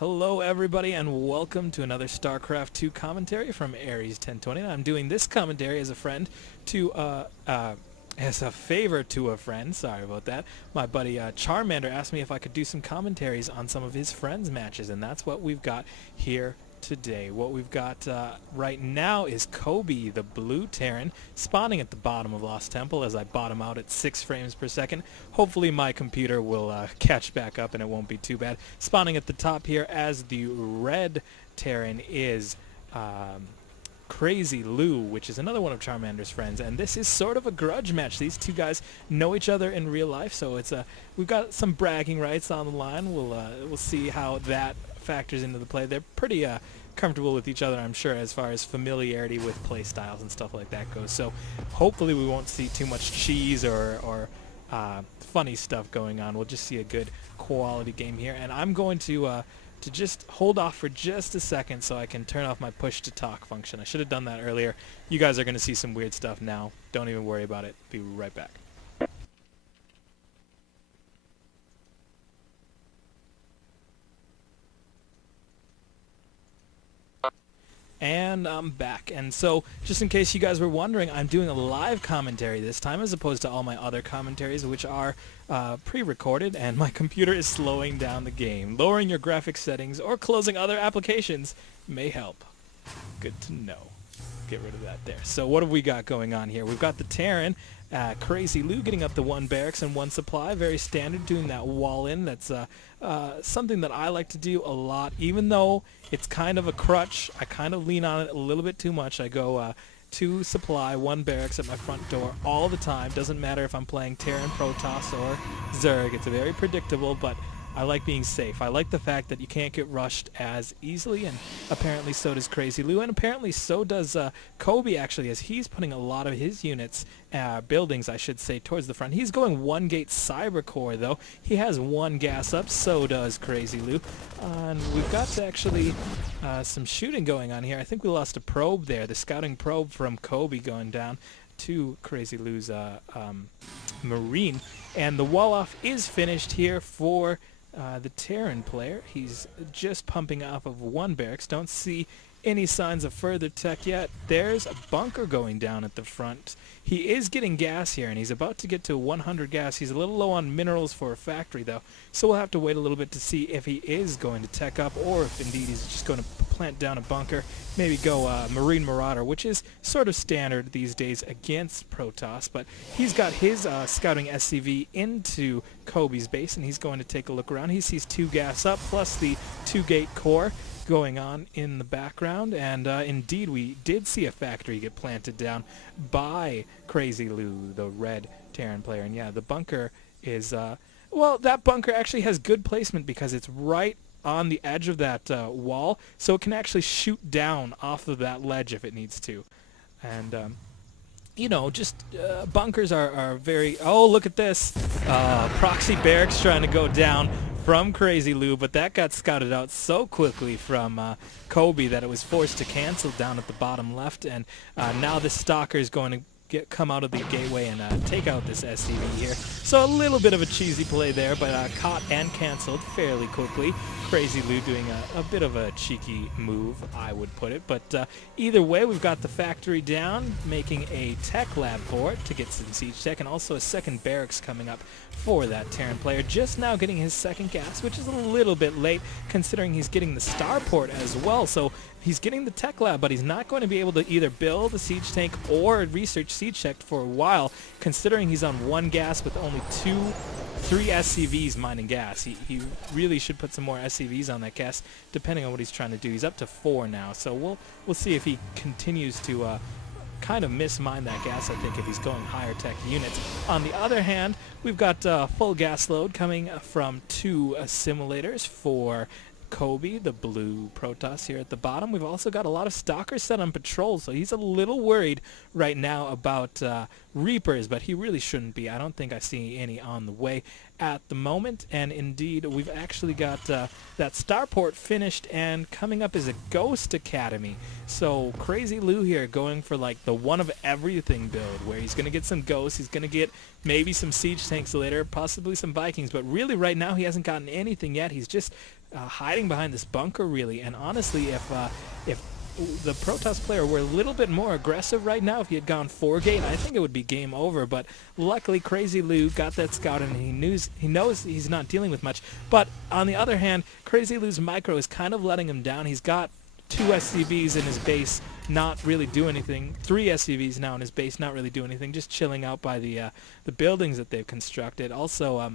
Hello everybody and welcome to another StarCraft 2 commentary from Aries 1020. I'm doing this commentary as a friend to as a favor to a friend. Sorry about that. My buddy Charmander asked me if I could do some commentaries on some of his friends' matches, and that's what we've got here today. What we've got right now is Kobe, the blue Terran, spawning at the bottom of Lost Temple as I bottom out at 6 frames per second. Hopefully my computer will catch back up and it won't be too bad. Spawning at the top here as the red Terran is CrazyLuu, which is another one of Charmander's friends, and this is sort of a grudge match. These two guys know each other in real life, so it's we've got some bragging rights on the line. We'll see how that factors into the play. They're pretty comfortable with each other, I'm sure, as far as familiarity with play styles and stuff like that goes. So hopefully we won't see too much cheese or funny stuff going on. We'll just see a good quality game here, and I'm going to just hold off for just a second so I can turn off my push to talk function. I should have done that earlier. You guys are going to see some weird stuff now. Don't even worry about it. Be right back. And I'm back. And so, just in case you guys were wondering, I'm doing a live commentary this time as opposed to all my other commentaries, which are pre-recorded, and my computer is slowing down the game. Lowering your graphics settings or closing other applications may help. Good to know. Get rid of that there. So what have we got going on here? We've got the Terran, CrazyLuu getting up to 1 barracks and 1 supply. Very standard, doing that wall in. That's something that I like to do a lot, even though it's kind of a crutch. I kind of lean on it a little bit too much. I go 2 supply, 1 barracks at my front door all the time. Doesn't matter if I'm playing Terran, Protoss, or Zerg. It's very predictable, but I like being safe. I like the fact that you can't get rushed as easily, and apparently so does CrazyLuu, and apparently so does Kobe, actually, as he's putting a lot of his units, buildings, I should say, towards the front. He's going 1 gate cyber core, though. He has 1 gas up, so does CrazyLuu. And we've got actually some shooting going on here. I think we lost a probe there, the scouting probe from Kobe going down to CrazyLuu's Marine. And the wall-off is finished here for the Terran player. He's just pumping off of 1 barracks. Don't see any signs of further tech yet. There's a bunker going down at the front. He is getting gas here, and he's about to get to 100 gas. He's a little low on minerals for a factory, though, so we'll have to wait a little bit to see if he is going to tech up or if indeed he's just going to plant down a bunker, maybe go Marine Marauder, which is sort of standard these days against Protoss, but he's got his scouting SCV into Kobe's base, and he's going to take a look around. He sees 2 gas up, plus the 2 gate core going on in the background, and indeed we did see a factory get planted down by CrazyLuu, the red Terran player. And yeah, the bunker is well, that bunker actually has good placement because it's right on the edge of that wall, so it can actually shoot down off of that ledge if it needs to. And you know, just bunkers are very... Oh, look at this. Proxy barracks trying to go down from CrazyLuu, but that got scouted out so quickly from Kobe that it was forced to cancel down at the bottom left, and now the Stalker is going to come out of the gateway and take out this SCV here. So a little bit of a cheesy play there, but caught and canceled fairly quickly. CrazyLuu doing a bit of a cheeky move, I would put it. But either way, we've got the factory down, making a tech lab for it to get some siege tech, and also a 2nd barracks coming up for that Terran player. Just now getting his 2nd gas, which is a little bit late considering he's getting the starport as well. So he's getting the tech lab, but he's not going to be able to either build a siege tank or research siege tech for a while, considering he's on 1 gas with only 3 SCVs mining gas. He really should put some more SCVs on that gas, depending on what he's trying to do. He's up to 4 now, so we'll see if he continues to kind of mismine that gas, I think, if he's going higher tech units. On the other hand, we've got full gas load coming from 2 simulators for Kobe, the blue Protoss here at the bottom. We've also got a lot of stalkers set on patrol, so he's a little worried right now about Reapers, but he really shouldn't be. I don't think I see any on the way at the moment, and indeed we've actually got that starport finished, and coming up is a Ghost Academy. So CrazyLuu here going for like the one of everything build, where he's going to get some ghosts, he's going to get maybe some siege tanks later, possibly some Vikings, but really right now he hasn't gotten anything yet. He's just hiding behind this bunker really. And honestly, if the Protoss player were a little bit more aggressive right now, if he had gone 4-gate, I think it would be game over. But luckily, CrazyLuu got that scout, and he knows he's not dealing with much. But on the other hand, CrazyLuu's micro is kind of letting him down. He's got 2 SCVs in his base, not really do anything. 3 SCVs now in his base, not really do anything, just chilling out by the buildings that they've constructed. Also,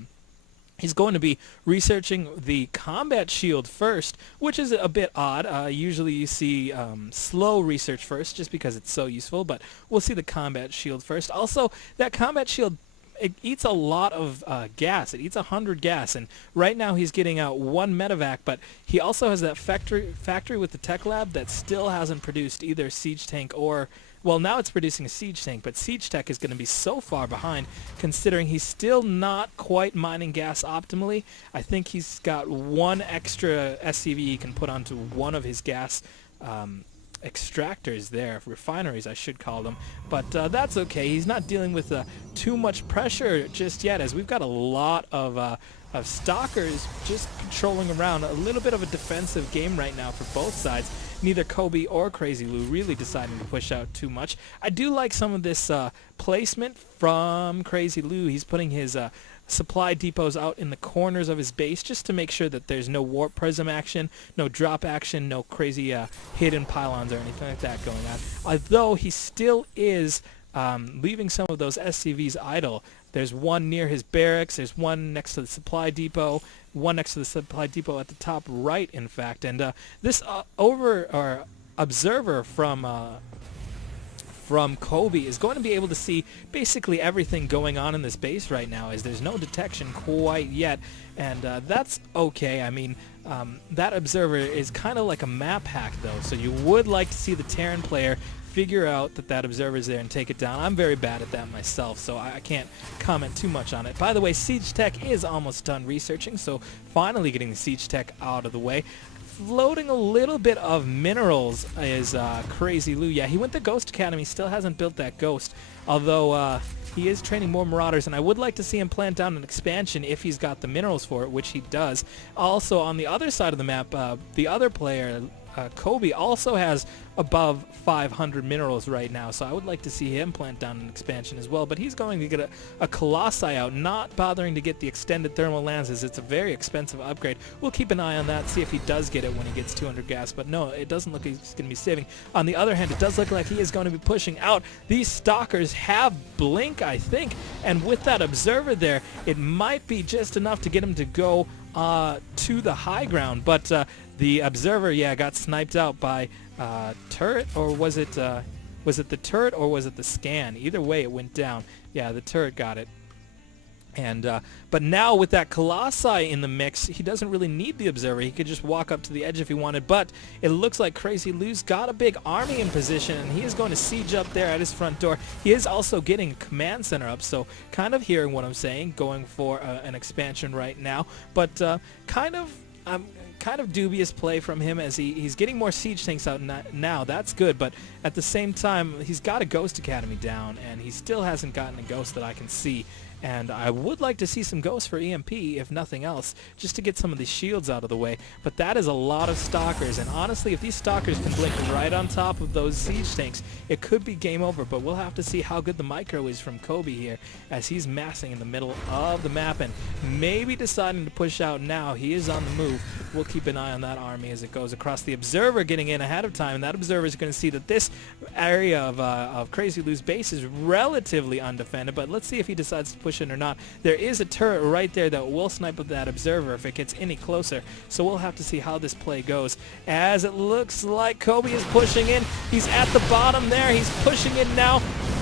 he's going to be researching the combat shield first, which is a bit odd. Usually you see slow research first, just because it's so useful, but we'll see the combat shield first. Also, that combat shield, it eats a lot of gas. It eats 100 gas, and right now he's getting out 1 medevac, but he also has that factory with the tech lab that still hasn't produced either siege tank or... Well, now it's producing a siege tank, but siege tech is going to be so far behind, considering he's still not quite mining gas optimally. I think he's got 1 extra SCV he can put onto one of his gas extractors there, refineries I should call them, but that's okay. He's not dealing with too much pressure just yet, as we've got a lot of stalkers just patrolling around. A little bit of a defensive game right now for both sides. Neither Kobe or CrazyLuu really deciding to push out too much. I do like some of this placement from CrazyLuu. He's putting his supply depots out in the corners of his base just to make sure that there's no warp prism action, no drop action, no crazy hidden pylons or anything like that going on. Although he still is leaving some of those SCVs idle. There's 1 near his barracks, there's 1 next to the supply depot, 1 next to the supply depot at the top right, in fact. And this observer from Kobe is going to be able to see basically everything going on in this base right now, as there's no detection quite yet, and that's okay. I mean, that observer is kind of like a map hack, though, so you would like to see the Terran player figure out that observer is there and take it down. I'm very bad at that myself, so I can't comment too much on it. By the way, Siege Tech is almost done researching, so finally getting the Siege Tech out of the way. Floating a little bit of minerals is CrazyLuu. Yeah, he went to Ghost Academy, still hasn't built that Ghost, although he is training more Marauders, and I would like to see him plant down an expansion if he's got the minerals for it, which he does. Also, on the other side of the map, the other player, Kobe, also has above 500 minerals right now, so I would like to see him plant down an expansion as well. But he's going to get a Colossi out, not bothering to get the extended thermal lens, as it's a very expensive upgrade. We'll keep an eye on that, see if he does get it when he gets 200 gas, but no, it doesn't look like he's going to be saving. On the other hand, it does look like he is going to be pushing out. These stalkers have blink, I think, and with that observer there, it might be just enough to get him to go to the high ground, but the observer, yeah, got sniped out by turret, or was it the turret or was it the scan? Either way, it went down. Yeah, the turret got it. And but now with that Colossi in the mix, he doesn't really need the observer. He could just walk up to the edge if he wanted. But it looks like CrazyLuu's got a big army in position, and he is going to siege up there at his front door. He is also getting a command center up, so kind of hearing what I'm saying, going for an expansion right now. But kind of dubious play from him, as he's getting more siege tanks out now. That's good, but at the same time, he's got a Ghost Academy down, and he still hasn't gotten a Ghost that I can see. And I would like to see some Ghosts for EMP, if nothing else, just to get some of these shields out of the way. But that is a lot of Stalkers, and honestly, if these Stalkers can blink right on top of those siege tanks, it could be game over. But we'll have to see how good the micro is from Kobe here, as he's massing in the middle of the map and maybe deciding to push out now. He is on the move. We'll keep an eye on that army as it goes across. The observer getting in ahead of time, and that observer is going to see that this area of CrazyLuu's base is relatively undefended, but let's see if he decides to push in or not. There is a turret right there that will snipe at that observer if it gets any closer, so we'll have to see how this play goes, as it looks like Kobe is pushing in. He's at the bottom there. He's pushing in now.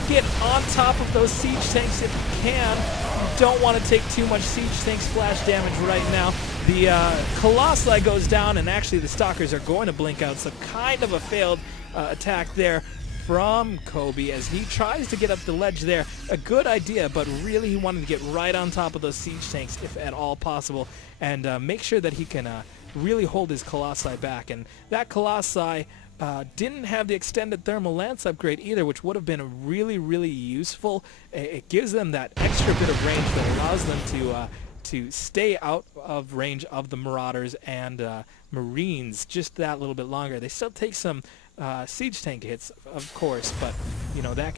Get on top of those siege tanks if you can. You don't want to take too much siege tank splash damage right now. The Colossi goes down, and actually the Stalkers are going to blink out, so kind of a failed attack there from Kobe as he tries to get up the ledge there. A good idea, but really he wanted to get right on top of those siege tanks if at all possible, and make sure that he can really hold his Colossi back. And that Colossi didn't have the extended thermal lance upgrade either, which would have been really, really useful. It gives them that extra bit of range that allows them to stay out of range of the Marauders and Marines just that little bit longer. They still take some siege tank hits, of course, but that